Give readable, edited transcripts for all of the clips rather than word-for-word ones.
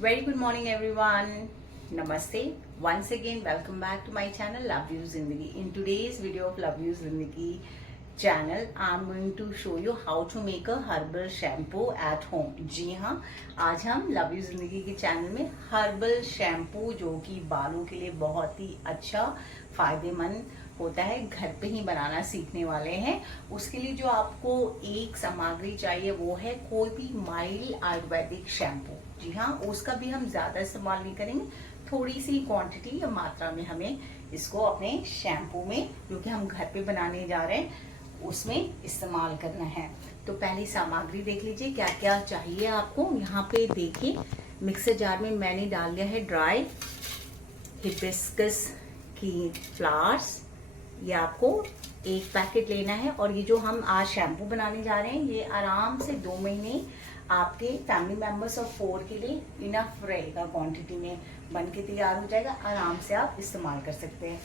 Very good morning, everyone. Namaste. Once again, welcome back to my channel, Love You Zindagi. In today's video of Love You Zindagi channel, I'm going to show you how to make a herbal shampoo at home. जी हाँ, आज हम Love You Zindagi के channel में herbal shampoo जो कि बालों के लिए बहुत ही अच्छा फायदेमंद होता है घर पे ही बनाना सीखने वाले हैं। उसके लिए जो आपको एक सामग्री चाहिए वो है कोई भी माइल्ड आयुर्वेदिक शैम्पू। जी हाँ, उसका भी हम ज्यादा इस्तेमाल नहीं करेंगे, थोड़ी सी क्वांटिटी या मात्रा में हमें इसको अपने शैम्पू में जो कि हम घर पे बनाने जा रहे हैं उसमें इस्तेमाल करना है। तो पहली सामग्री देख लीजिए क्या क्या चाहिए आपको। यहाँ पे देखिए मिक्सर जार में मैंने डाल दिया है ड्राई हिबिस्कस की फ्लावर्स। ये आपको एक पैकेट लेना है और ये जो हम आज शैम्पू बनाने जा रहे हैं ये आराम से 2 महीने आपके फैमिली मेंबर्स ऑफ 4 के लिए इनफ रहेगा, क्वांटिटी में बन के तैयार हो जाएगा। आराम से आप इस्तेमाल कर सकते हैं।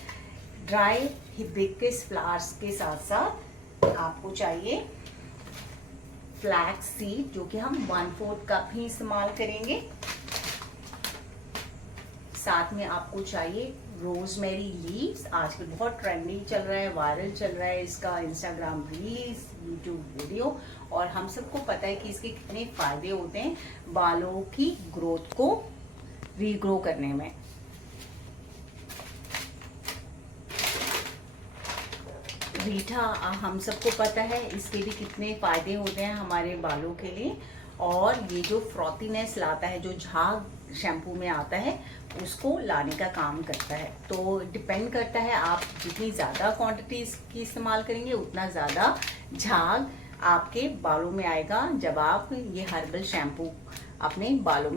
ड्राई हिबिस्कस फ्लावर्स के साथ साथ आपको चाहिए फ्लैक्स सीड जो कि हम 1/4 कप ही इस्तेमाल करेंगे। साथ में आपको चाहिए रोजमेरी लीव्स। आजकल बहुत ट्रेंडिंग चल रहा है, वायरल चल रहा है इसका इंस्टाग्राम रील्स, यूट्यूब वीडियो, और हम सबको पता है कि इसके कितने फायदे होते हैं बालों की ग्रोथ को रीग्रो करने में। रीठा हम सबको पता है इसके भी कितने फायदे होते हैं हमारे बालों के लिए, और ये जो फ्रॉथीनेस लाता है, जो झाग शैम्पू में आता है उसको लाने का काम करता है। तो डिपेंड करता है आप जितनी ज़्यादा क्वांटिटी इसकी इस्तेमाल करेंगे उतना ज़्यादा झाग आपके बालों में आएगा जब आप ये हर्बल शैम्पू अपने बालों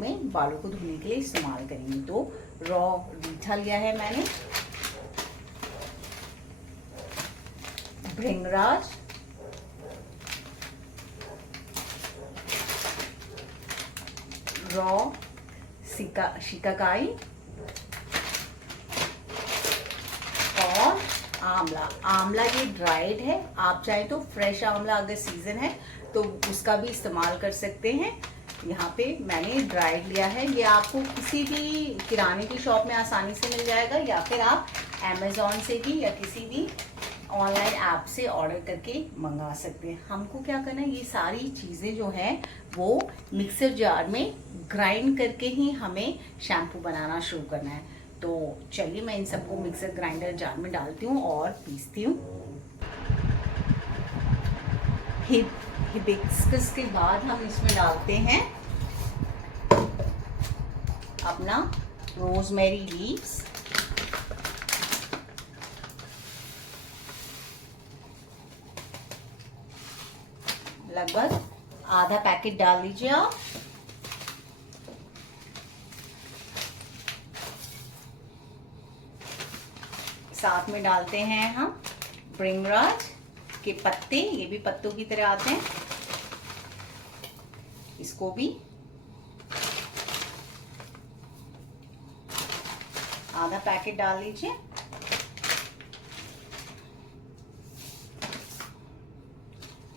को धोने के लिए इस्तेमाल करेंगे। तो रॉ रीठा लिया है मैंने, भृंगराज, रॉ शिकाकाई और आंवला। आंवला ये ड्राइड है, आप चाहे तो फ्रेश आंवला अगर सीजन है तो उसका भी इस्तेमाल कर सकते हैं। यहाँ पे मैंने ड्राइड लिया है। ये आपको किसी भी किराने की शॉप में आसानी से मिल जाएगा या फिर आप अमेज़ॉन से भी या किसी भी ऑनलाइन ऐप से ऑर्डर करके मंगा सकते हैं। हमको क्या करना है, ये सारी चीज़ें जो हैं वो मिक्सर जार में ग्राइंड करके ही हमें शैम्पू बनाना शुरू करना है। तो चलिए मैं इन सबको मिक्सर ग्राइंडर जार में डालती हूँ और पीसती हूँ। हिबिस्कस के बाद हम इसमें डालते हैं अपना रोजमेरी लीव्स, लगभग आधा पैकेट डाल लीजिए आप। साथ में डालते हैं हम भृंगराज के पत्ते, ये भी पत्तों की तरह आते हैं, इसको भी आधा पैकेट डाल लीजिए।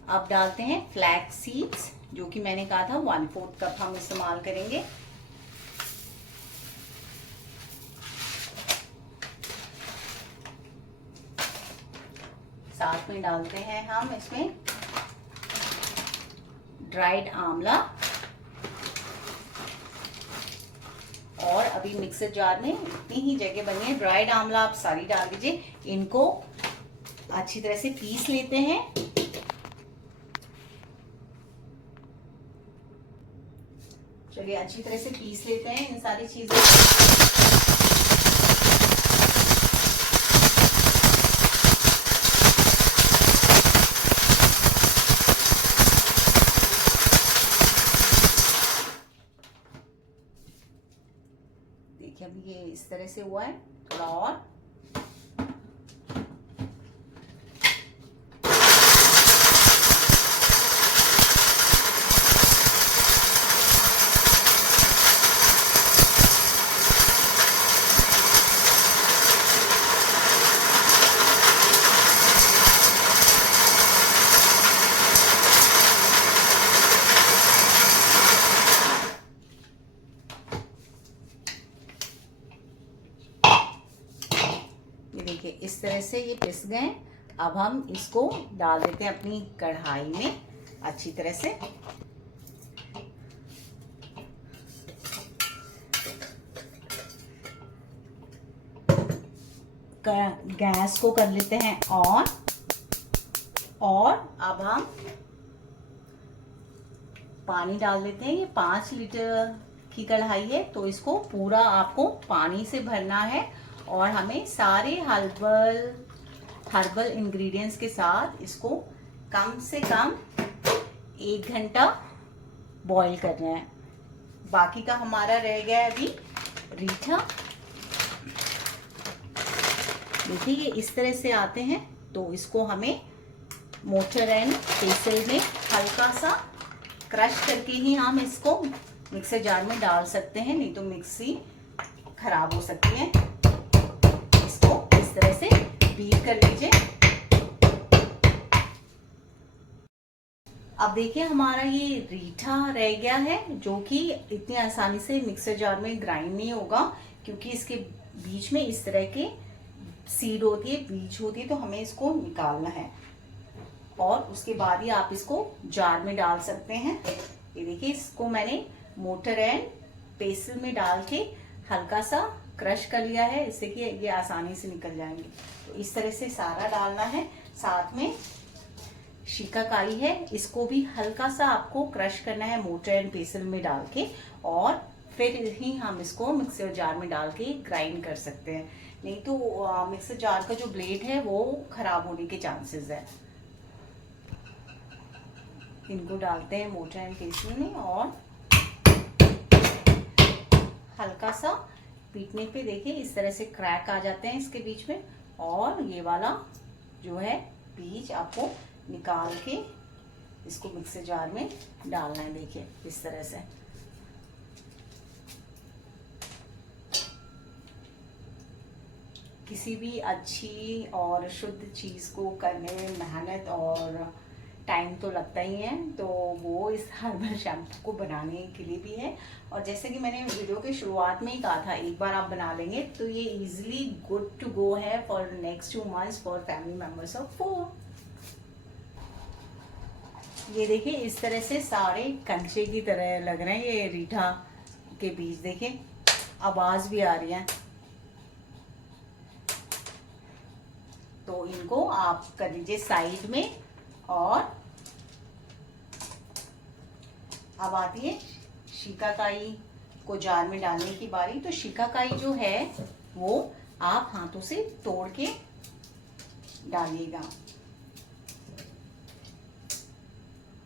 अब डालते हैं फ्लैक्स सीड्स जो कि मैंने कहा था 1/4 कप हम इस्तेमाल करेंगे। साथ में डालते हैं हम इसमें ड्राइड आंवला, और अभी मिक्सर जार में इतनी ही जगह बनी है, ड्राइड आंवला आप सारी डाल दीजिए। इनको अच्छी तरह से पीस लेते हैं। चलिए अच्छी तरह से पीस लेते हैं इन सारी चीजों को। देखिए अभी ये इस तरह से हुआ है, थोड़ा और इस तरह से ये पिस गए। अब हम इसको डाल देते हैं अपनी कढ़ाई में अच्छी तरह से। गैस को कर लेते हैं ऑन। और अब हम पानी डाल देते हैं। ये 5 लीटर की कढ़ाई है, तो इसको पूरा आपको पानी से भरना है। और हमें सारे हर्बल इंग्रेडिएंट्स के साथ इसको कम से कम 1 घंटा बॉईल करना है। बाकी का हमारा रह गया है अभी रीठा। देखिए ये इस तरह से आते हैं, तो इसको हमें मोटर एंड पेसल में हल्का सा क्रश करके ही हम इसको मिक्सर जार में डाल सकते हैं, नहीं तो मिक्सी खराब हो सकती है। इसको इस तरह से बीट कर लीजिए। अब देखिए हमारा ये रीठा रह गया है, जो कि इतनी आसानी से मिक्सर जार में ग्राइंड नहीं होगा, क्योंकि इसके बीच में इस तरह के सीड होती है, बीज होती है, तो हमें इसको निकालना है। और उसके बाद ही आप इसको जार में डाल सकते हैं। ये देखिए इसको मैंने मोटर एंड पेसल में डाल के हल्का सा क्रश कर लिया है, इससे कि ये आसानी से निकल जाएंगे। तो इस तरह से सारा डालना है। साथ में शिकाकाई है, इसको भी हल्का सा आपको क्रश करना है मोटर एंड पेसल में डाल के, और फिर ही हम इसको मिक्सर जार में डाल के ग्राइंड कर सकते हैं, नहीं तो मिक्सर जार का जो ब्लेड है वो खराब होने के चांसेस है। इनको डालते हैं मोटर एंड पेसल में और हल्का सा पीटने पे देखिए इस तरह से क्रैक आ जाते हैं इसके बीच में। और ये वाला जो है बीज आपको निकाल के इसको मिक्सर जार में डालना है। देखिए इस तरह से। किसी भी अच्छी और शुद्ध चीज़ को करने में मेहनत और टाइम तो लगता ही है, तो वो इस हर्बल शैम्पू को बनाने के लिए भी है। और जैसे कि मैंने वीडियो के शुरुआत में ही कहा था, एक बार आप बना लेंगे तो ये इजीली गुड टू गो है for next 2 months for family members of 4। ये देखिए इस तरह से सारे कंचे की तरह लग रहे हैं ये रीठा के बीज। देखिए आवाज भी आ रही है। तो इनको आप कर लीजिए साइड में। और अब आती है शिकाकाई को जार में डालने की बारी। तो शिकाकाई जो है वो आप हाथों से तोड़ के डालिएगा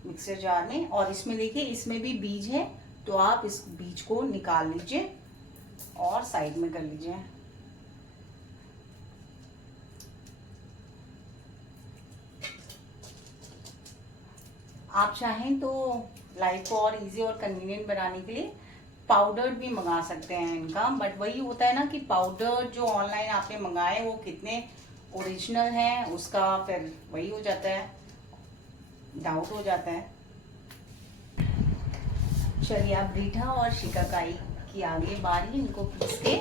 मिक्सर जार में। और इसमें देखिए इसमें भी बीज है, तो आप इस बीज को निकाल लीजिए और साइड में कर लीजिए। आप चाहें तो लाइफ को और इजी और कन्वीनियंट बनाने के लिए पाउडर भी मंगा सकते हैं इनका, बट वही होता है ना कि पाउडर जो ऑनलाइन आपने मंगाए वो कितने ओरिजिनल हैं उसका फिर वही हो जाता है, डाउट हो जाता है। चलिए अब रीठा और शिकाकाई की आगे बारी, इनको पीस के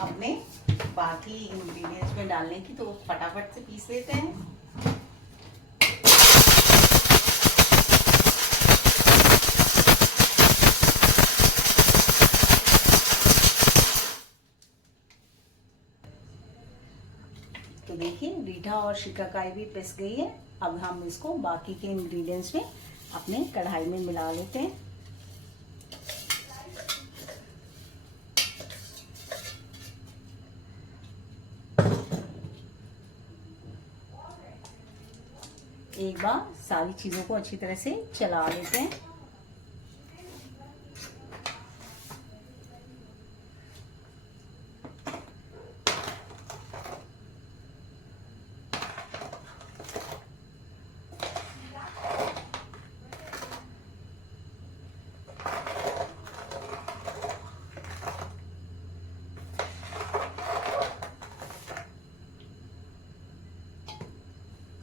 अपने बाकी इंग्रेडिएंट्स में डालने की, तो फटाफट से पीस लेते हैं। तो देखिए रीठा और शिकाकाई भी पिस गई है। अब हम इसको बाकी के इंग्रेडिएंट्स में अपने कढ़ाई में मिला लेते हैं। एक बार सारी चीजों को अच्छी तरह से चला लेते हैं।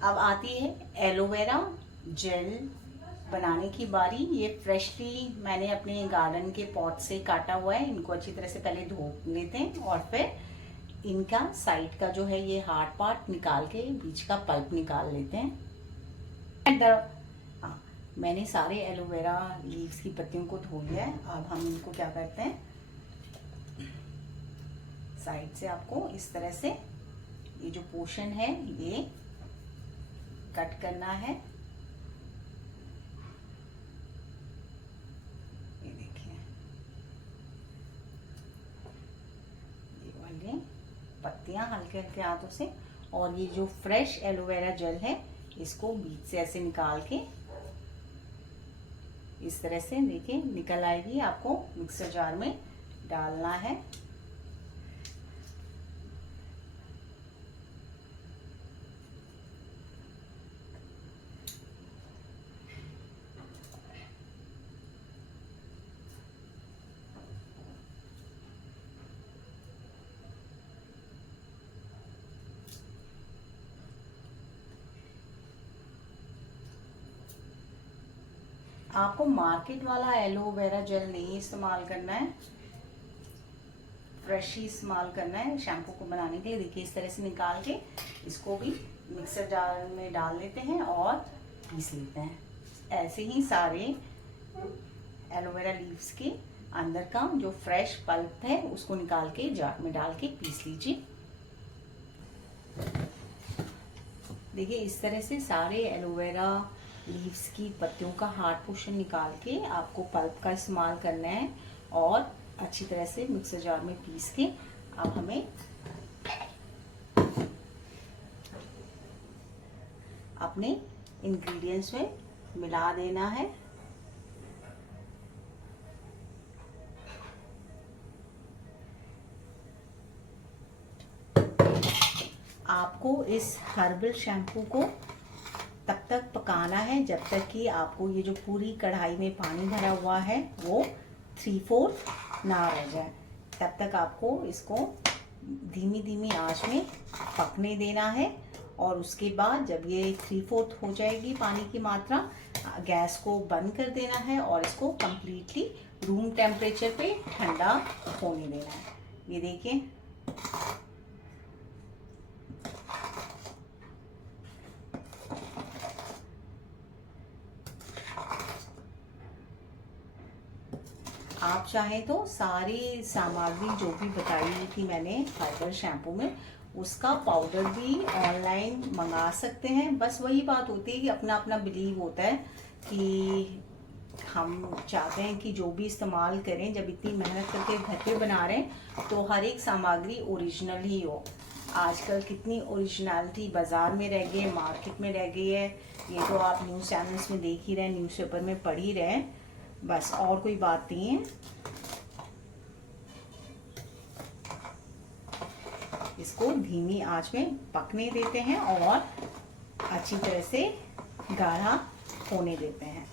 अब आती है एलोवेरा जेल बनाने की बारी। ये फ्रेशली मैंने अपने गार्डन के पॉट से काटा हुआ है। इनको अच्छी तरह से पहले धो लेते हैं और फिर इनका साइड का जो है ये हार्ड पार्ट निकाल के बीच का पल्प निकाल लेते हैं। एंड मैंने सारे एलोवेरा लीव्स की पत्तियों को धो लिया है। अब हम इनको क्या करते हैं, साइड से आपको इस तरह से ये जो पोर्शन है ये कट करना है। ये देखिए, ये वाली पत्तियां हल्के हल्के हाथों से, और ये जो फ्रेश एलोवेरा जेल है इसको बीच से ऐसे निकाल के इस तरह से देखिए निकल आएगी। आपको मिक्सर जार में डालना है। आपको मार्केट वाला एलोवेरा जेल नहीं इस्तेमाल करना है, फ्रेश ही इस्तेमाल करना है शैम्पू को बनाने के लिए। देखिए इस तरह से निकाल के इसको भी मिक्सर जार में डाल लेते हैं और पीस लेते हैं। ऐसे ही सारे एलोवेरा लीव्स के अंदर का जो फ्रेश पल्प है उसको निकाल के जार में डाल के पीस लीजिए। देखिए इस तरह से सारे एलोवेरा लीव्स की पत्तियों का हार्ड पोर्शन निकाल के आपको पल्प का इस्तेमाल करना है और अच्छी तरह से मिक्सर जार में पीस के अब हमें अपने इंग्रेडिएंट्स में मिला देना है। आपको इस हर्बल शैम्पू को तब तक पकाना है जब तक कि आपको ये जो पूरी कढ़ाई में पानी भरा हुआ है वो 3/4 ना रह जाए। तब तक आपको इसको धीमी धीमी आंच में पकने देना है और उसके बाद जब ये 3/4 हो जाएगी पानी की मात्रा, गैस को बंद कर देना है और इसको कम्प्लीटली रूम टेम्परेचर पे ठंडा होने देना है। ये देखिए आप चाहें तो सारी सामग्री जो भी बताई थी मैंने हर्बल शैम्पू में, उसका पाउडर भी ऑनलाइन मंगा सकते हैं। बस वही बात होती है कि अपना अपना बिलीव होता है कि हम चाहते हैं कि जो भी इस्तेमाल करें, जब इतनी मेहनत करके घर पे बना रहे हैं तो हर एक सामग्री ओरिजिनल ही हो। आजकल कितनी ओरिजिनलिटी बाज़ार में रह गई है, मार्केट में रह गई है, ये तो आप न्यूज़ चैनल्स में देख ही रहे हैं, न्यूज़पेपर में पढ़ ही रहे हैं, बस और कोई बात नहीं है। इसको धीमी आंच में पकने देते हैं और अच्छी तरह से गाढ़ा होने देते हैं।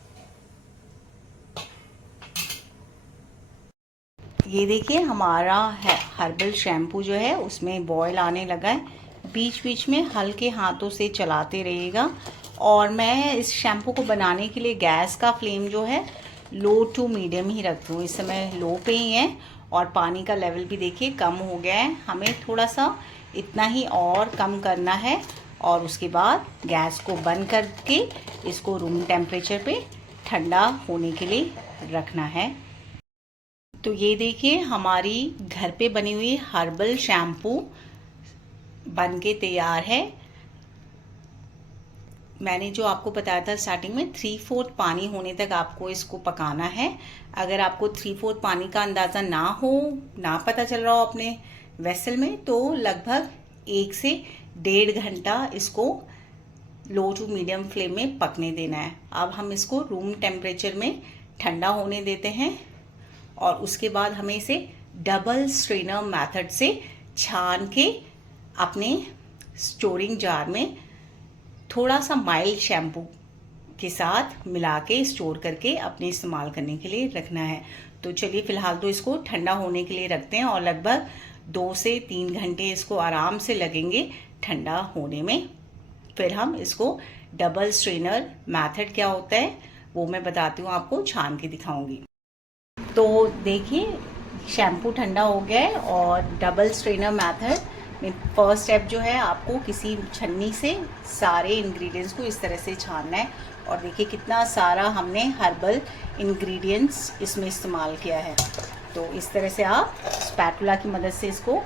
ये देखिए हमारा हर्बल शैम्पू जो है उसमें बॉयल आने लगा है। बीच बीच में हल्के हाथों से चलाते रहिएगा। और मैं इस शैम्पू को बनाने के लिए गैस का फ्लेम जो है लो टू मीडियम ही रखती हूँ। इस समय लो पे ही है और पानी का लेवल भी देखिए कम हो गया है। हमें थोड़ा सा इतना ही और कम करना है और उसके बाद गैस को बंद करके इसको रूम टेम्परेचर पे ठंडा होने के लिए रखना है। तो ये देखिए हमारी घर पे बनी हुई हर्बल शैम्पू बन के तैयार है। मैंने जो आपको बताया था स्टार्टिंग में 3/4 पानी होने तक आपको इसको पकाना है। अगर आपको 3/4 पानी का अंदाज़ा ना हो, ना पता चल रहा हो अपने वेसल में, तो लगभग 1 से 1.5 घंटा इसको लो टू मीडियम फ्लेम में पकने देना है। अब हम इसको रूम टेम्परेचर में ठंडा होने देते हैं और उसके बाद हमें इसे डबल स्ट्रेनर मेथड से छान के अपने स्टोरिंग जार में थोड़ा सा माइल्ड शैम्पू के साथ मिला के स्टोर करके अपने इस्तेमाल करने के लिए रखना है। तो चलिए फ़िलहाल तो इसको ठंडा होने के लिए रखते हैं और लगभग 2 से 3 घंटे इसको आराम से लगेंगे ठंडा होने में। फिर हम इसको डबल स्ट्रेनर मेथड क्या होता है वो मैं बताती हूँ, आपको छान के दिखाऊंगी। तो देखिए शैम्पू ठंडा हो गया है और double strainer method first step जो है, आपको किसी छन्नी से सारे इंग्रेडिएंट्स को इस तरह से छानना है। और देखिए कितना सारा हमने हर्बल इंग्रेडिएंट्स इसमें इस्तेमाल किया है। तो इस तरह से आप स्पैटुला की मदद से इसको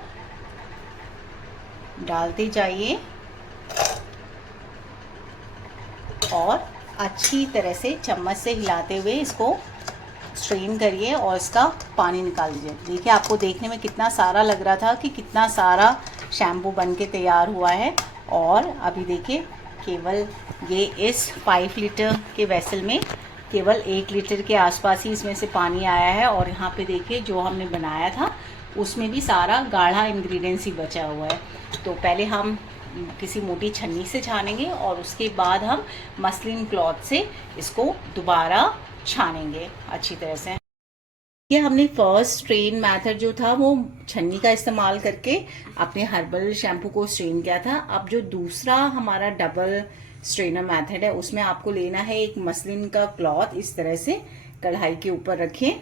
डालते जाइए और अच्छी तरह से चम्मच से हिलाते हुए इसको स्ट्रेन करिए और इसका पानी निकाल दीजिए। देखिए आपको देखने में कितना सारा लग रहा था कि कितना सारा शैम्पू बन के तैयार हुआ है। और अभी देखिए केवल ये इस 5 लीटर के वेसल में केवल 1 लीटर के आसपास ही इसमें से पानी आया है। और यहाँ पे देखिए जो हमने बनाया था उसमें भी सारा गाढ़ा इंग्रेडिएंट्स ही बचा हुआ है। तो पहले हम किसी मोटी छन्नी से छानेंगे और उसके बाद हम मसलिन क्लॉथ से इसको दोबारा छानेंगे अच्छी तरह से। ये हमने फर्स्ट स्ट्रेन मेथड जो था वो छन्नी का इस्तेमाल करके अपने हर्बल शैम्पू को स्ट्रेन किया था। अब जो दूसरा हमारा डबल स्ट्रेनर मेथड है उसमें आपको लेना है एक मसलिन का क्लॉथ, इस तरह से कढ़ाई के ऊपर रखें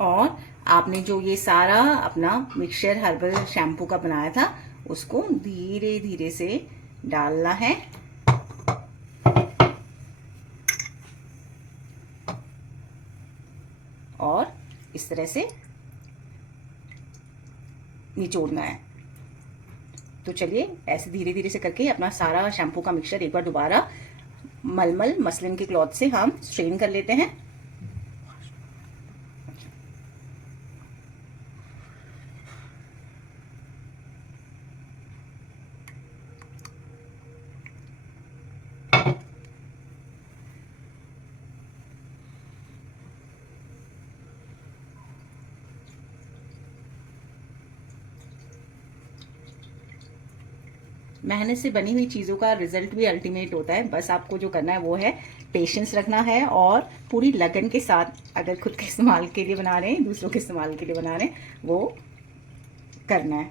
और आपने जो ये सारा अपना मिक्सचर हर्बल शैम्पू का बनाया था उसको धीरे धीरे से डालना है और इस तरह से निचोड़ना है। तो चलिए ऐसे धीरे धीरे से करके अपना सारा शैम्पू का मिक्सचर एक बार दोबारा मलमल मसलिन के क्लॉथ से हम स्ट्रेन कर लेते हैं। मेहनत से बनी हुई चीज़ों का रिजल्ट भी अल्टीमेट होता है। बस आपको जो करना है वो है पेशेंस रखना है और पूरी लगन के साथ अगर खुद के इस्तेमाल के लिए बना रहे हैं, दूसरों के इस्तेमाल के लिए बना रहे हैं, वो करना है।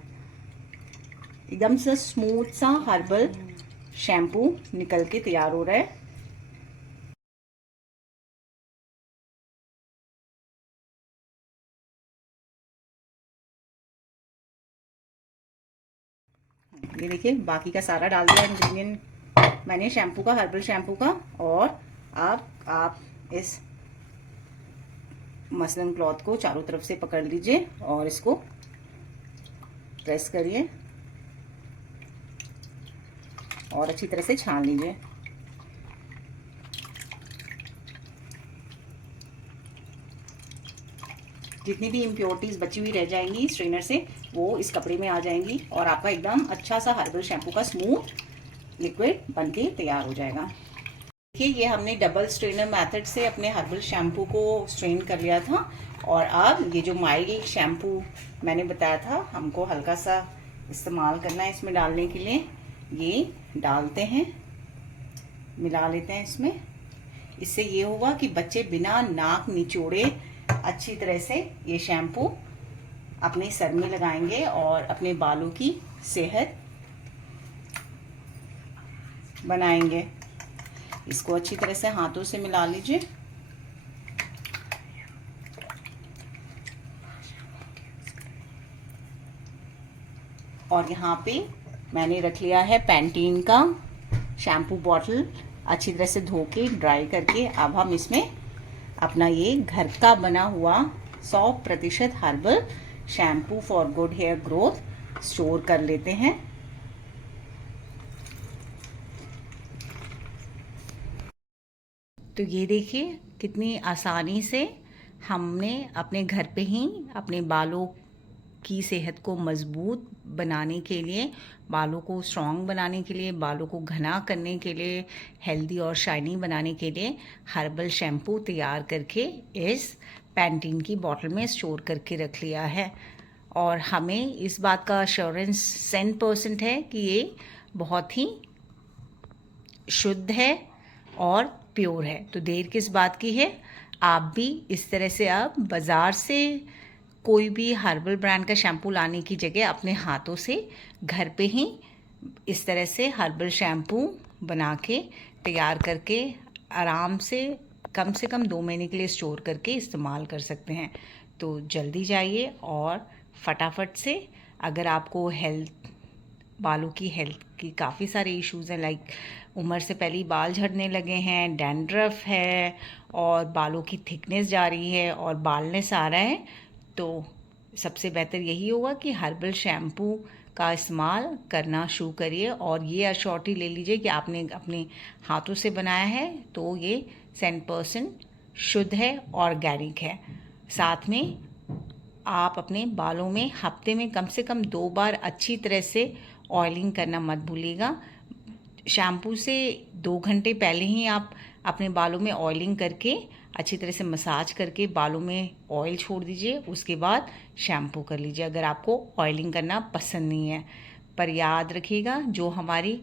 एकदम से स्मूथ सा हर्बल शैम्पू निकल के तैयार हो रहा है। ये देखिए बाकी का सारा डाल दिया इंग्रेडिएंट मैंने शैम्पू का, हर्बल शैम्पू का। और अब आप इस मसलिन क्लॉथ को चारों तरफ से पकड़ लीजिए और इसको प्रेस करिए और अच्छी तरह से छान लीजिए। जितनी भी इम्प्योरिटीज बची हुई रह जाएंगी स्ट्रेनर से वो इस कपड़े में आ जाएंगी और आपका एकदम अच्छा सा हर्बल शैम्पू का स्मूथ लिक्विड बनके तैयार हो जाएगा। देखिए ये हमने डबल स्ट्रेनर मेथड से अपने हर्बल शैम्पू को स्ट्रेन कर लिया था। और अब ये जो माइल्ड शैम्पू मैंने बताया था हमको हल्का सा इस्तेमाल करना है इसमें डालने के लिए, ये डालते हैं, मिला लेते हैं इसमें। इससे ये होगा कि बच्चे बिना नाक निचोड़े अच्छी तरह से ये शैम्पू अपने सर में लगाएंगे और अपने बालों की सेहत बनाएंगे। इसको अच्छी तरह से हाथों से मिला लीजिए। और यहाँ पे मैंने रख लिया है पैंटीन का शैम्पू बॉटल, अच्छी तरह से धो के ड्राई करके। अब हम इसमें अपना ये घर का बना हुआ 100% herbal shampoo for good hair growth store कर लेते हैं। तो ये देखिए कितनी आसानी से हमने अपने घर पे ही अपने बालों की सेहत को मजबूत बनाने के लिए, बालों को स्ट्रॉन्ग बनाने के लिए, बालों को घना करने के लिए, हेल्दी और शाइनी बनाने के लिए हर्बल शैम्पू तैयार करके इस पैंटीन की बॉटल में स्टोर करके रख लिया है। और हमें इस बात का अश्योरेंस 100% है कि ये बहुत ही शुद्ध है और प्योर है। तो देर किस बात की है, आप भी इस तरह से आप बाज़ार से कोई भी हर्बल ब्रांड का शैम्पू लाने की जगह अपने हाथों से घर पे ही इस तरह से हर्बल शैम्पू बना के तैयार करके आराम से कम 2 महीने के लिए स्टोर करके इस्तेमाल कर सकते हैं। तो जल्दी जाइए और फटाफट से। अगर आपको बालों की हेल्थ की काफ़ी सारे इश्यूज़ हैं, लाइक उम्र से पहले ही बाल झड़ने लगे हैं, डैंड्रफ है और बालों की थिकनेस जा रही है और बालनेस आ रहा है, तो सबसे बेहतर यही होगा कि हर्बल शैम्पू का इस्तेमाल करना शुरू करिए। और ये अश्योरिटी ले लीजिए कि आपने अपने हाथों से बनाया है तो ये 100% शुद्ध है, ऑर्गेनिक है। साथ में आप अपने बालों में हफ्ते में कम से कम 2 बार अच्छी तरह से ऑयलिंग करना मत भूलिएगा। शैम्पू से 2 घंटे पहले ही आप अपने बालों में ऑयलिंग करके अच्छी तरह से मसाज करके बालों में ऑयल छोड़ दीजिए, उसके बाद शैम्पू कर लीजिए अगर आपको ऑयलिंग करना पसंद नहीं है। पर याद रखिएगा, जो हमारी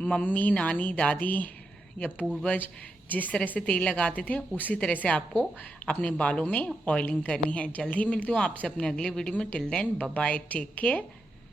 मम्मी, नानी, दादी या पूर्वज जिस तरह से तेल लगाते थे उसी तरह से आपको अपने बालों में ऑयलिंग करनी है। जल्द ही मिलती हूँ आपसे अपने अगले वीडियो में। Till then bye bye, take care.